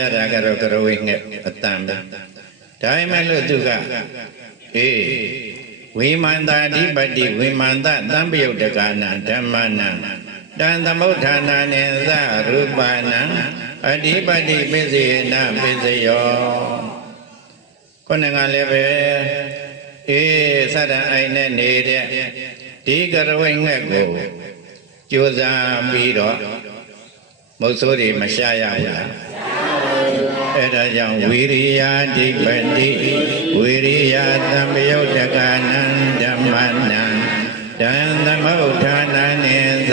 ရတာကတော့ကရဝိငှက်အတန်ပဲဒါပေမဲ့လို့သူကအေးဝိမန္တာအဓိပတိဝိမန္တသံပယုတ်တကနာဓမ္မနာတန်သမုဋ္ဌာနာနေသရူပနာအဓိပတိပစ္စယေနပစ္စယောခုနကလည်းပဲအေးသတ္တအိုင်နဲ့နေတဲ့ဒီကရဝိငှက်ကိုကြိုးစားပြီးတော့မုတ်ဆိုးတွေမရှာရဘူးလားအဲ့ ဒါကြောင့်ဝိရိယဓိပတိဝိရိယသံပယုတ်တကနံဓမ္မနံတံသမုဋ္ဌာနနိသ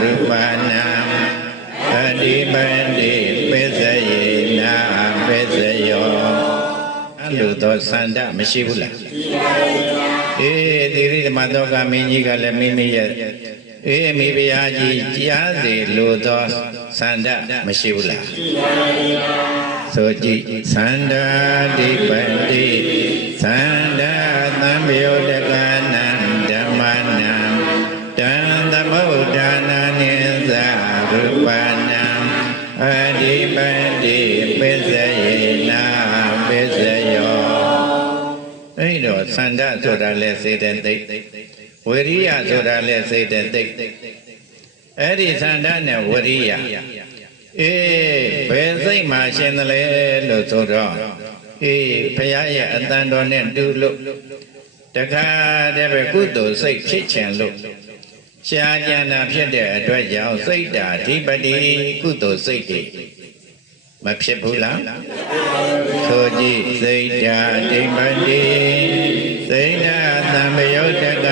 ရူပနံအဓိပတိပစ္စယေနာပစ္စယောအဲ့လိုတော့သန္တမရှိဘူးလားအေးသီရိဓမ္မသောကမင်းကြီးကလည်းမိမိရဲ့အေးမိဖုရားကြီးကြားစီလိုသောသန္တမရှိဘူးလား ဆိုကြည့်သန္တာတိပတိသန္တာသံယုတ်တကနံဓမ္မနံတံသမုဋ္ဌာနာနိသရူပနံအဓိပတိပစ္စယေနာပစ္စယောအဲ့တော့သန္တာဆိုတာလဲစေတသိက်ဝိရိယဆိုတာလဲစေတသိက်အဲ့ဒီသန္တာနဲ့ဝိရိယ အေးဘယ်စိတ်မှရှင်တယ်လဲလို့ဆိုတော့အေးဘုရားရဲ့အတန်တော်နဲ့တူလို့တခါတည်းပဲကုသိုလ်စိတ်ဖြစ်ခြင်းလို့ရှားကြံတာဖြစ်တဲ့အတွက်ကြောင့်စိတ်ဓာအဓိပတိကုသိုလ်စိတ်တွေမဖြစ်ဘူးလားဆိုကြည့်စိတ်ဓာအဓိပတိစိတ်ဓာသံယုတ်တက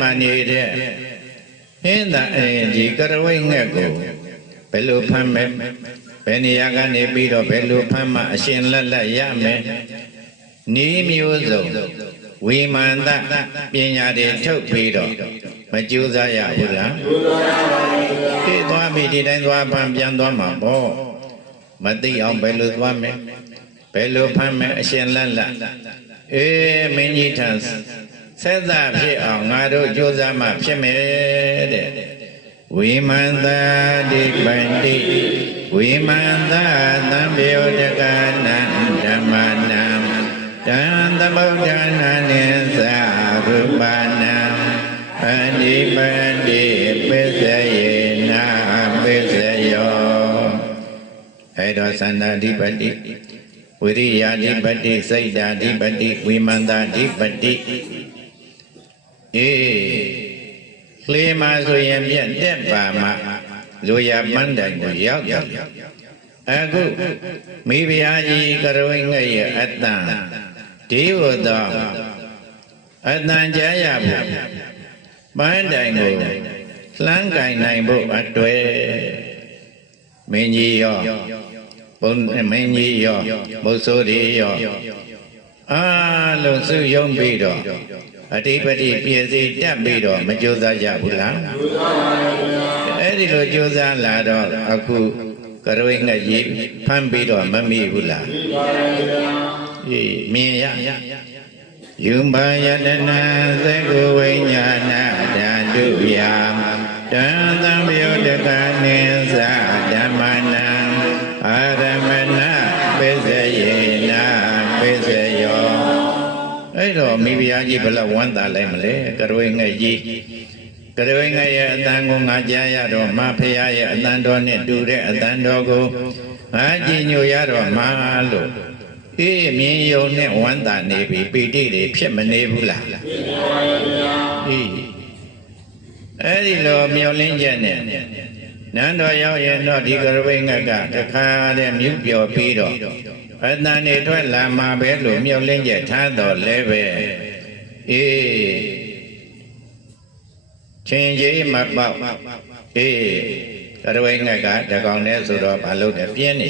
မ်ထဲမှာနေတဲ့ဟင်းသာအရင်ဒီကရဝိငှက်ကိုဘယ်လိုဖမ်းမဲဘယ်နေရာကနေပြီးတော့ဘယ်လိုဖမ်းမှအရှင်လက်လက်ရမယ်နီးမျိုးစုံဝိမာန်တပညာတွေထုတ်ပြီးတော့မကြိုးစားရဘူးလားကြိုးစားပါဘူးဒီသွားပြီဒီတိုင်းသွားဖမ်းပြန်သွားမှာပေါ့မသိအောင်ဘယ်လိုသွားမယ်ဘယ်လိုဖမ်းမယ်အရှင်လက်လက်အေးမင်းကြီးထံ ဆက်သဖြစ်အောင်ငါတို့ကြိုးစားမှဖြစ်မယ်တဲ့ဝိမန္တာတိပန္တိဝိမန္တာသံပယောတကနံဓမ္မနံတံသမုဋ္ဌာနာနိသရူပနံအဓိပတိပစ္စယေနာပစ္စယောအဲ့တော့သန္တာဓိပတိဝိရိယာဓိပတိစိတ်ဓာဓိပတိဝိမန္တာဓိပတိ အေးလေမာဆိုရင်ပြက်တက်ပါမှလူရပန်းတိုင်ကိုရောက်ရောက်အခုမိဖုရားကြီးကရဝိငှက်ရဲ့အတ္တဒီဝသောအတန်ကြားရဖို့ပန်းတိုင်ကိုလှမ်းကင်နိုင်ဖို့အတွေ့မင်းကြီးရောဘုံမင်းကြီးရောမုတ်ဆိုးတွေရောအာလုံးစုယုံပြီးတော့ အတိပတိပြည့်စည်တက်ပြီးတော့မကြိုးစားကြဘူးလားကြိုးစားပါဘူးအဲ့ဒီလိုကြိုးစားလာတော့အခုကရွေးငှက်ကြီးဖမ်းပြီးတော့မမိဘူးလားမိပါဗျာအေးမြင်ရယုံပါယတနာသကုဝိညာဏဓာတုယတံသံယောတကနိ တော့မိဖုရားကြီးဘယ်လောက်ဝမ်းသာလိုက်မလဲကရွေးငှက်ကြီးကရွေးငှက်ရဲ့အတန်ကိုငါကြားရတော့မဖုရားရဲ့အတန်တော်နဲ့တူတဲ့အတန်တော်ကိုငါကြည်ညိုရတော့မှာလို့အေးမြင်ယုံနဲ့ဝမ်းသာနေပြီပီတိတွေဖြစ်မနေဘူးလားအေးအဲ့ဒီလိုမျောလင်းချက်နဲ့ နန်းတော်ရောက်ရင်တော့ဒီကရဝိငှက်ကတခါတည်းမြုပ်ပျော်ပြီးတော့အတန်နေထွက်လာမှာပဲလို့မျောလင်းချက်ထားတော့လဲပဲအေးချင်းကြီးမပေါက်အေးကရဝိငှက်ကတကောင်နဲ့ဆိုတော့မလုပ်တယ်ပြင်းနေ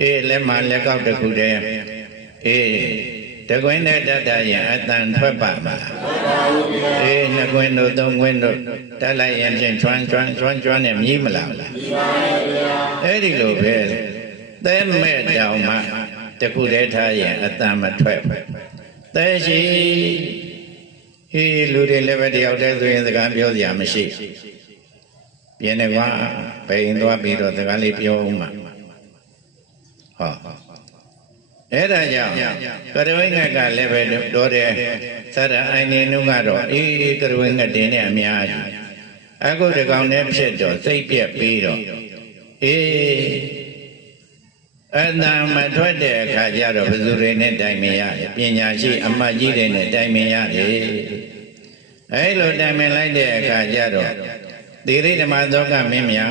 အေးလက်မလက်ကောက်တစ်ခုတည်းအေး တကွင်းနဲ့တတ်တရင်အတန်ထွက်ပါမှာအေးနှစ်ကွင်းတို့သုံးကွင်းတို့တက်လိုက်ရင်ဖြင့်ချွမ်းချွမ်းချွမ်းချွမ်းနဲ့မြည်မလားအဲ့ဒီလိုပဲသဲမဲ့တောင်မှတခုတည်းထားရင်အတန်မထွက်ဘူးသဲရှိဟေးလူတွေလည်းပဲတယောက်တည်းဆိုရင်စကားပြောစရာမရှိပြင်းနေကွာဘယ်ရင်သွားပြီးတော့စကားလေးပြောဦးမှာဟော အဲ့ဒါကြောင့်ကရဝိငတ်ကလည်းပဲတော်တယ်သရအိုင်နေနုကတော့အေးကရဝိငတ်တင်နဲ့အများကြီးအခုတကောင်နဲ့ဖြစ်တော့စိတ်ပြက်ပြီးတော့အေးအတန်မထွက်တဲ့အခါကျတော့ဘယ်သူတွေနဲ့တိုင်မရပညာရှိအမတ်ကြီးတွေနဲ့တိုင်မရတယ်အဲလိုတိုင်မလိုက်တဲ့အခါကျတော့သီရိဓမ္မသောကမင်းများ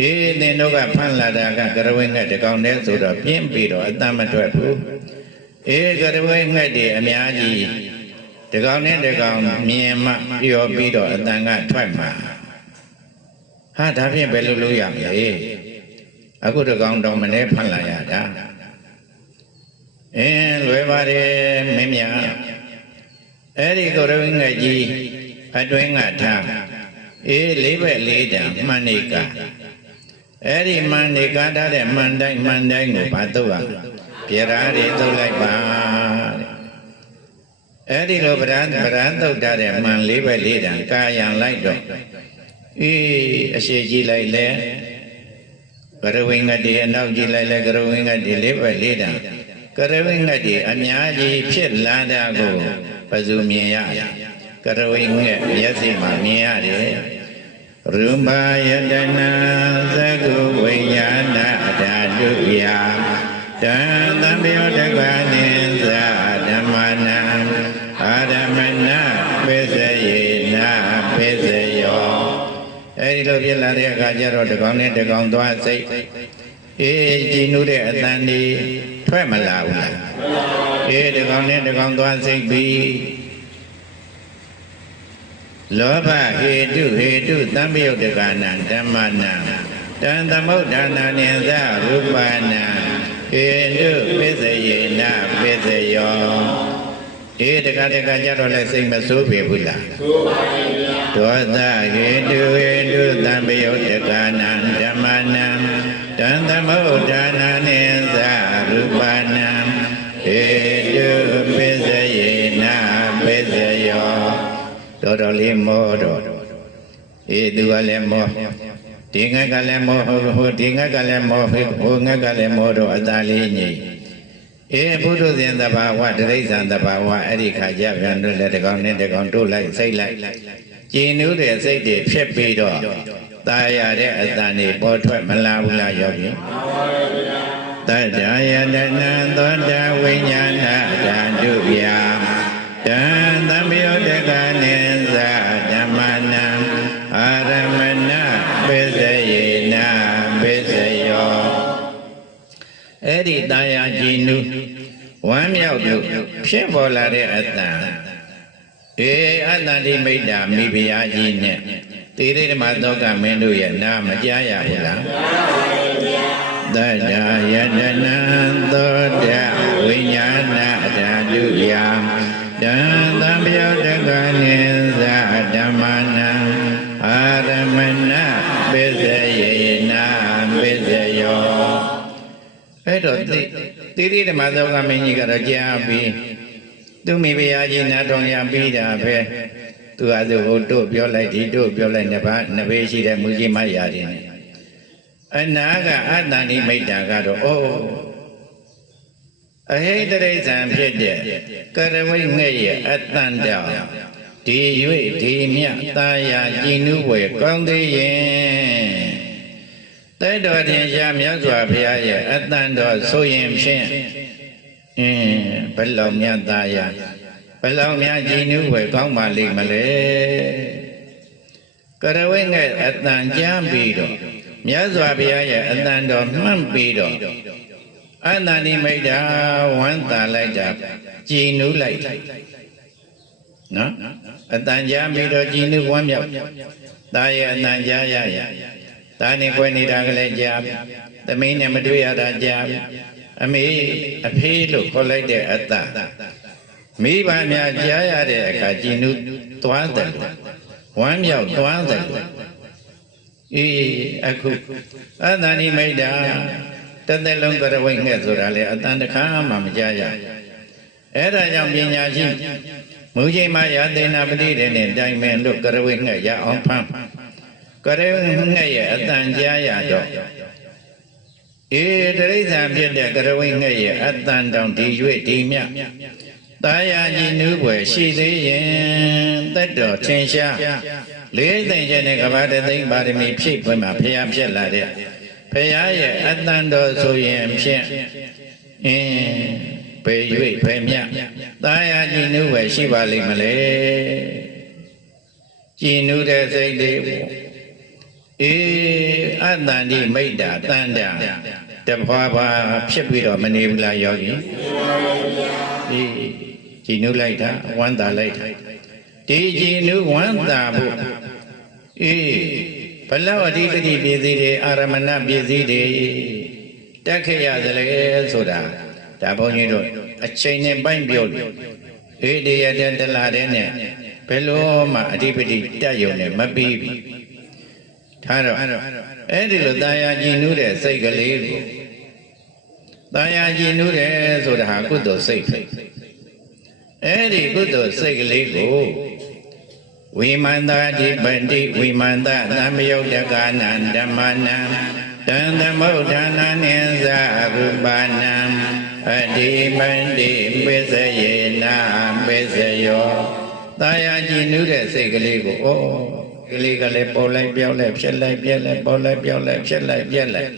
အေးသင်တို့ကဖန်လာတာကကရဝိငတ်တကောင်တည်းဆိုတော့ပြင်းပြီးတော့အတန်မထွက်ဘူးအေးကရဝိငတ်တွေအများကြီးတကောင်နဲ့တကောင်မြင်မှပြောပြီးတော့အတန်ကထွက်မှာဟာဒါဖြင့်ဘယ်လိုလုပ်ရမလဲအခုတကောင်တောင်မနေဖန်လာရတာအင်းလွယ်ပါတယ်မင်းများအဲ့ဒီကရဝိငတ်ကြီးအတွင်းကထားအေးလေးဘက်လေးတန်မှန်နေက အဲ့ဒီမှန်နေကားထားတဲ့မှန်တိုင်းမှန်တိုင်းကိုဘာတော့ရပြေရာတွေတုတ်လိုက်ပါအဲ့ဒီလိုဗရန်ဗရန်တုတ်ထားတဲ့မှန်လေးဘက်လေးတန်ကာယံလိုက်တော့အေးအရှိကြီးလိုက်လဲကရဝိငတ်ဒီအနောက်ကြီးလိုက်လဲကရဝိငတ်ဒီလေးဘက်လေးတန်ကရဝိငတ်ဒီအများကြီးဖြစ်လာတာကိုဘယ်သူမြင်ရကရဝိငတ်မျက်စိမှာမြင်ရတယ် ရူပယတနာသကုဝိညာဏဓာတုယတံသံယောတကနိသဓမ္မနာအာရမဏပိစယေနာပိစယောအဲဒီလိုဖြစ်လာတဲ့အခါကျတော့တကောင်နဲ့တကောင်သွားစိတ်အေးကြည်နုတဲ့အတန်ဒီထွက်မလာဘူးလားအေးတကောင်နဲ့တကောင်သွားစိတ်ပြီး လောဘဟေတုဟေတုသံပယုတ်တကနာဓမ္မနာတံသမုဋ္ဌာနာနိသရူပနာဟေတုပိစယေနပိစယောအေးတကတကကြတော့လဲစိတ်မဆိုးပြီဘူးလားဆိုးပါရဲ့ဗျာဒေါသဟေတုဟေတုသံပယုတ်တကနာဓမ္မနာတံသမုဋ္ဌာနာနိ တော်တော်လေးမောတော့အေးသူကလည်းမောဒီငက်ကလည်းမောဟိုဒီငက်ကလည်းမောဟိုငက်ကလည်းမောတော့အသာလေးညိအေးဘုဒ္ဓဇင်တဘာဝတရိစ္ဆာန်တဘာဝအဲ့ဒီခါကျပြန်တို့လည်းတကောင်နဲ့တကောင်တို့လိုက်စိတ်လိုက်ကျင်နူးတဲ့စိတ်တွေဖြစ်ပြီးတော့ตายရတဲ့အတန်တွေပေါ်ထွက်မလာဘူးလားယောဂီတတ္တယတနာသောတာဝိညာဏဓာတုဗျာ နုဝမ်းမြောက်လို့ဖြစ်ပေါ်လာတဲ့အတန်အေအတ္တတိမိတ်တာမိဖုရားကြီးနဲ့တိရိဓမ္မသောကမင်းတို့ရဲ့နာမကြားရဘူးလားသတ္တယတနာသောတဝိညာဏဓာတုယတံသံပယောတကနိသဓမ္မနာအာရမဏပိစယေနာပိစယောအဲ့တော့ တိတိဓမ္မသောကမင်းကြီးကတော့ကြားပြီးသူမိဖုရားကြီးနာတော်ရပြီးတာပဲသူဟာသူဟိုတို့ပြောလိုက်ဒီတို့ပြောလိုက်နှစ်ပါးနှစ်ဘေးရှိတဲ့မူကြီးမရာတွေနဲ့အနာကအတ္တဏိမိတ်တာကတော့အိုးအဟိတရိစ္ဆာန်ဖြစ်တဲ့ကရဝိငှဲ့ရဲ့အတ္တန်တောင်ဒီ၍ဒီမြတာယာကြည်နုွယ်ကောင်းသေးရင် တဲတော်တင်ရှားမြတ်စွာဘုရားရဲ့အတ္တန်တော်ဆိုရင်ဖြင့်အင်းဘယ်လောက်မြတ်တာယာဘယ်လောက်များကြည်နုွယ်ကောင်းပါလိမ့်မလဲကရဝိငှဲ့အတ္တန်ကြားပြီးတော့မြတ်စွာဘုရားရဲ့အတန်တော်မှတ်ပြီးတော့အန္တနိမိတ်တာဝမ်းသာလိုက်တာကြည်နူးလိုက်နော်အတန်ကြားပြီးတော့ကြည်နူးဝမ်းမြောက်ဒါရဲ့အတန်ကြားရရ ဒါနဲ့ခွဲနေတာကလေးကြားသမီးနဲ့မတွေ့ရတာကြားအမေအဖေးလို့ခေါ်လိုက်တဲ့အတ္တမိဘများကြားရတဲ့အခါကြည်နူးသွားတယ်ဝမ်းမြောက်သွားတယ်အေးအခုအတ္တနိမိတ်တာတစ်သက်လုံးကရဝိတ်ငှက်ဆိုတာလေအတန်တစ်ခါမှမကြရအဲ့ဒါကြောင့်ပညာရှိမူချိန်မှာရာသေနာပတိတဲ့နဲ့တိုင်မင်လို့ကရဝိတ်ငှက်ရအောင်ဖမ်း ကရဝိတ်ငှက်ရဲ့အတန်ကြားရတော့အေးတရိစ္ဆာန်ဖြစ်တဲ့ကရဝိတ်ငှက်ရဲ့အတန်တောင်ဒီရွေ့ဒီမြတာယာကြီးနူးွယ်ရှိသေးရင်တက်တော်ထင်ရှားလေးသိမ့်ချက်နဲ့ကဘာတသိမ့်ပါရမီဖြည့်ပွဲမှာဖျားဖြစ်လာတဲ့ဖျားရဲ့အတန်တော်ဆိုရင်ဖြင့်အင်းပေ၍ဖေမြတာယာကြီးနူးွယ်ရှိပါလိမ့်မလဲကြည်နူးတဲ့စိတ်လေး အေးအတ္တန်ဒီမိတ်တာတန်တာတဖွာဖွာဖြစ်ပြီးတော့မနေဘူးလားယောဂီအေးကြည်နူးလိုက်တာဝမ်းသာလိုက်တာဒီကြည်နူးဝမ်းသာဖို့အေးဘလောက်အဓိပတိပြည်စည်းတွေအာရမဏပြည်စည်းတွေတက်ခဲ့ရသလဲဆိုတာဒါဘုန်းကြီးတို့အချိန်နဲ့ပိုင်းပြောလို့အေးဒီရတဲ့တလာတဲ့နဲ့ဘယ်လို့မှအဓိပတိတက်ယုံနဲ့မပြီးဘူး ထားတော့အဲ့ဒီလိုတာယာကြည်နူးတဲ့စိတ်ကလေးကိုတာယာကြည်နူးတယ်ဆိုတာဟာကုသိုလ်စိတ်ပဲအဲ့ဒီကုသိုလ်စိတ်ကလေးကိုဝိမန္တာဓိပတိဝိမန္တသံမယုတ်တကာနံဓမ္မနံတံသမုဋ္ဌာနာနိသရူပနံအတိပန္တိပစ္စယေနာပစ္စယောတာယာကြည်နူးတဲ့စိတ်ကလေးကိုဩ ကလေးကလည်းပေါ်လိုက်ပြောင်းလိုက်ဖြစ်လိုက်ပြက်လိုက်ပေါ်လိုက်ပြောင်းလိုက်ဖြစ်လိုက်ပြက်လိုက်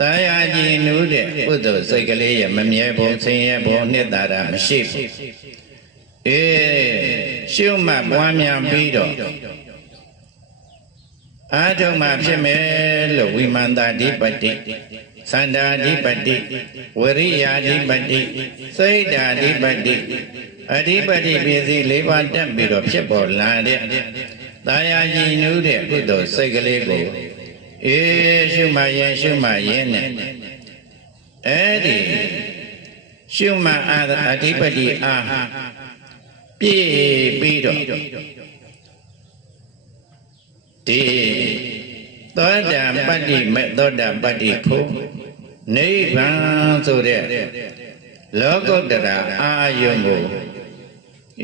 တာယာကြည်နူးတဲ့ပုဒ်စိတ်ကလေးရဲ့မမြဲဘုံဆင်းရဲဘုံနှစ်သာရမရှိဘူးအေးရှုမှတ်ပွားများပြီးတော့အာထုံမှဖြစ်မယ်လို့ဝိမန္တာဓိပတိ သန္တာဓိပတိဝရိယာဓိပတိစိတ်ဓာဓိပတိအဓိပတိပစ္စည်း၄ပါးတက်ပြီးတော့ဖြစ်ပေါ်လာတဲ့တာယာကြည်နူးတဲ့ကုသိုလ်စိတ်ကလေးကိုအေးရှုမှတ်ရင်ရှုမှတ်ရင်နဲ့အဲ့ဒီရှုမှတ်အာအဓိပတိအာပြည့်ပြီးတော့ဒီသောတာပတ္တိမေသောတာပတ္တိဖို့ နိဗ္ဗာန်ဆိုတဲ့လောကုတ္တရာအာယုံကို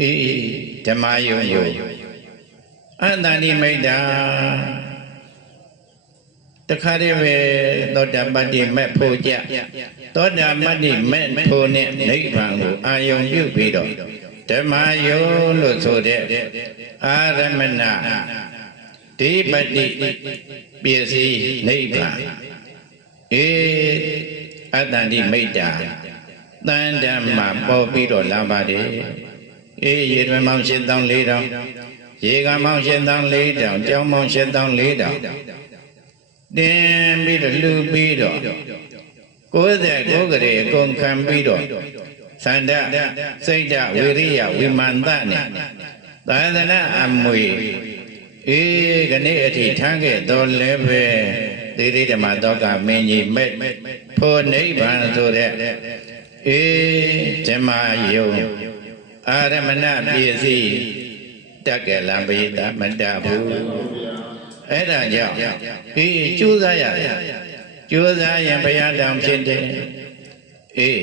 အေးဓမ္မယုံယုံအတ္တနိမိတ်တာတခါတည်းပဲသောတာပတ္တိမေဖို့ကြသောတာပတ္တိမေဖို့နဲ့နိဗ္ဗာန်ကိုအာယုံပြုပြီးတော့ဓမ္မယုံလို့ဆိုတဲ့အာရမဏဒီပတိပစ္စည်းနိဗ္ဗာန် အေအတ္တန္တိမိတ်တာတန်ဓမ္မပေါ်ပြီးတော့လာပါတယ်အေးရေတွင်မောင်ရှင်းတောင်း၄တောင်ရေကမောင်ရှင်းတောင်း၄တောင်ကြောင်းမောင်ရှင်းတောင်း၄တောင်တင်ပြီးတော့လှူပြီးတော့69ကလေးအကုန်ခံပြီးတော့သန္တစိတ်ဓဝိရိယဝိမာန်တနဲ့သာသနာအမွေအေးကနေ့အထိထမ်းခဲ့တော်လည်းပဲ သေတိဓမ္မတောကမင်းကြီးမဲ့ဖို့နိဗ္ဗာန်ဆိုတဲ့အေးဓမ္မယုံအာရမဏပြည့်စည်တက်ကလံပိတမတဘူးအဲ့ဒါကြောင့်အေးကြိုးစားရတယ်ကြိုးစားရင်ဘုရားတောင်ဖြစ်တယ်အေး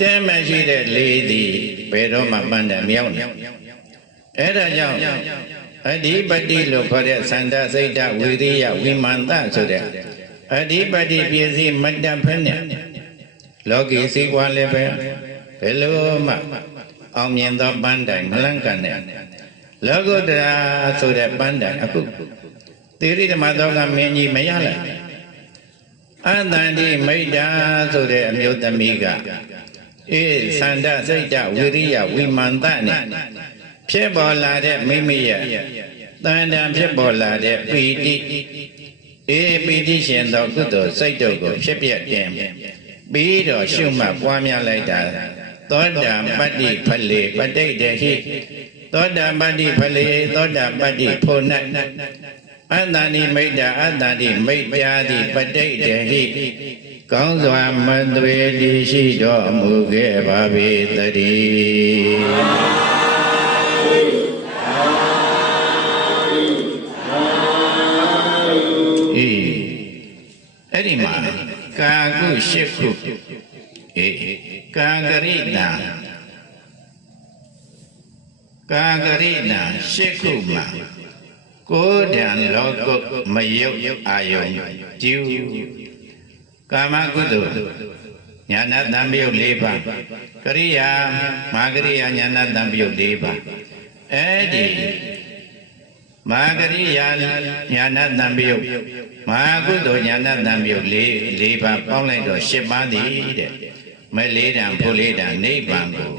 တဲမရှိတဲ့လေးသည်ဘယ်တော့မှမှန်တယ်မြောက်နေအဲ့ဒါကြောင့် အဓိပတိလို့ခေါ်တဲ့သန္တာစိတ်တဝိရိယဝိမာန်တဆိုတဲ့အဓိပတိပြည့်စည်မတတ်ဖက်နဲ့လောကီစည်းဝါလည်းပဲဘယ်လိုမှအောင်မြင်သောပန်းတိုင်မလန့်ကန်တဲ့လောကုတ္တရာဆိုတဲ့ပန်းတိုင်အခုသေရိဓမ္မသောကမင်းကြီးမရလိုက်အတန်ဒီမိတ်တာဆိုတဲ့အမျိုးသမီးကအေးသန္တာစိတ်တဝိရိယဝိမာန်တနဲ့ ဖြစ်ပေါ်လာတဲ့မိမိရဲ့တန်တန်ဖြစ်ပေါ်လာတဲ့ပီတိအေးပီတိရှင်သောကုသိုလ်စိတ်တို့ကိုဖြစ်ပြခြင်းပြီးတော့ရှုမှတ်ပွားများလိုက်တာသောတာပတ္တိဖလေပဋိတ္တဟိသောတာပတ္တိဖလေသောတာပတ္တိဖို့၌အတ္တဏိမိတ်တာအတ္တဏိမိတ်ပြာတိပဋိတ္တဟိကောင်းစွာမသွေတည်ရှိတော်မူခဲ့ပါပေတည်း အဲ့ဒီမှာကာကုရှစ်ခုအေးကာဂရိနာကာဂရိနာရှစ်ခုမှာကိုယ်တံလောကုတ်မယုတ်အာယုံကျူကာမကုသိုလ်ညာနာတံမြုပ်၄ပါးကရိယာမာကရိယာညာနာတံမြုပ်၄ပါးအဲ့ဒီ မာကရိယာညာနာတံမြုပ်မဟာကုသိုလ်ညာနာတံမြုပ်၄၄ပါးပေါင်းလိုက်တော့၈ပါးသည်တဲ့မဲလေးတံဖို့လေးတံနိဗ္ဗာန်ကို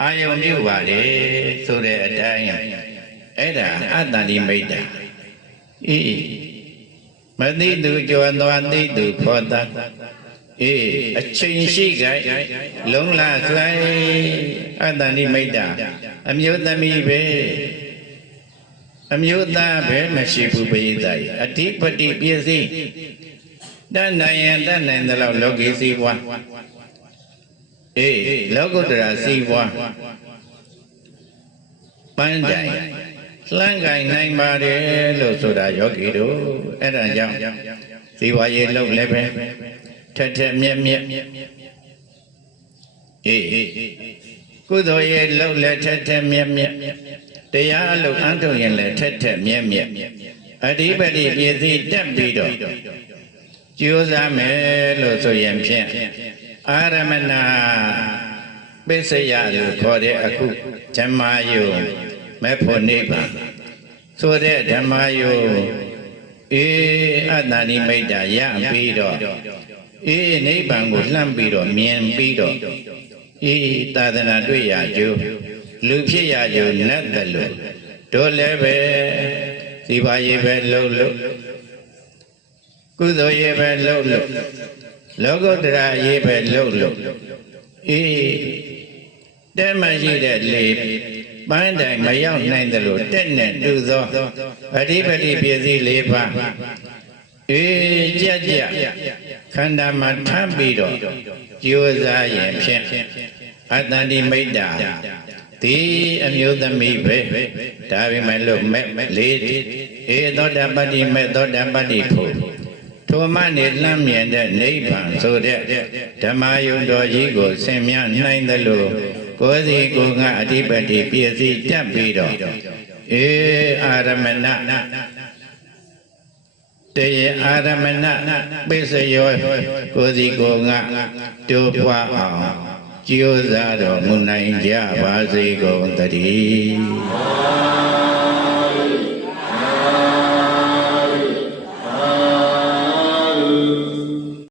အာယုံပြုပါလေဆိုတဲ့အတိုင်းအဲ့ဒါအတ္တတိမိတ်တာအေးမသိသူကြောသွားသိသူဖောတာအေးအချိန်ရှိကြလုံလဆွဲအတ္တတိမိတ်တာအမျိုးသမီးပဲ အမျိုးသားပဲမရှိဘူးပိဿာယအဓိပတိပြည့်စည်တတ်နိုင်ရင်တတ်နိုင်တဲ့လောက်လောကီစည်းပွားအေးလောကုတ္တရာစည်းပွားပန်းတိုင်လှမ်းကင်နိုင်ပါတယ်လို့ဆိုတာယောဂီတို့အဲ့ဒါကြောင့်ဇီဝရေးလုံးလည်းပဲထက်ထက်မြက်မြက်အေး ကုသိုလ်ရေးလုံးလည်းထက်ထက်မြက်မြက်တရားလို့အန်းထုတ်ရင်လည်းထက်ထက်မြက်မြက်အဓိပတိပြည့်စည်တက်ပြီးတော့ကြိုးစားမယ်လို့ဆိုရင်ဖြင့်အာရမဏပိစယလို့ခေါ်တဲ့အခုဓမ္မယုံမဲ့ဖို့နိဗ္ဗာန်ဆိုတဲ့ဓမ္မယုံအေးအတ္တနိမိတ်တာရပြီးတော့အေးနိဗ္ဗာန်ကိုလှမ်းပြီးတော့မြင်ပြီးတော့ အေးသာသနာတွေ့ရကြိုးလူဖြစ်ရကြိုးနတ်တယ်လို့တို့လည်းပဲဒီပါရေးပဲလှုပ်လို့ကုသိုလ်ရေးပဲလှုပ်လို့လောကုတ္တရာရေးပဲလှုပ်လို့အေးတဲမရှိတဲ့လေပန်းတိုင်မရောက်နိုင်တယ်လို့တက်နဲ့တူသောအဓိပတိပစ္စည်း၄ပါးအေးကြက်ကြက်ခန္ဓာမှာထပ်ပြီးတော့ကြိုးစားရင်ဖြင့် အတ္တတိမိတ်တာဒီအမျိုးသမီးပဲဒါပေမဲ့လို့မဲ့လေးအေသောတပတ္တိမဲ့သောတပတ္တိဖို့ထိုမနေလမ်းမြင်တဲ့နိဗ္ဗာန်ဆိုတဲ့ဓမ္မယုံတော်ကြီးကိုဆင်မြနိုင်သလိုကိုယ်စီကိုယ်ကအဓိပတိပြည့်စည်တက်ပြီးတော့အေအာရမဏတေယအာရမဏပိစယောကိုယ်စီကိုယ်ကတိုးပွားအောင် ကြိုးစားတော်မူနိုင်ကြပါစေကုန်သတည်း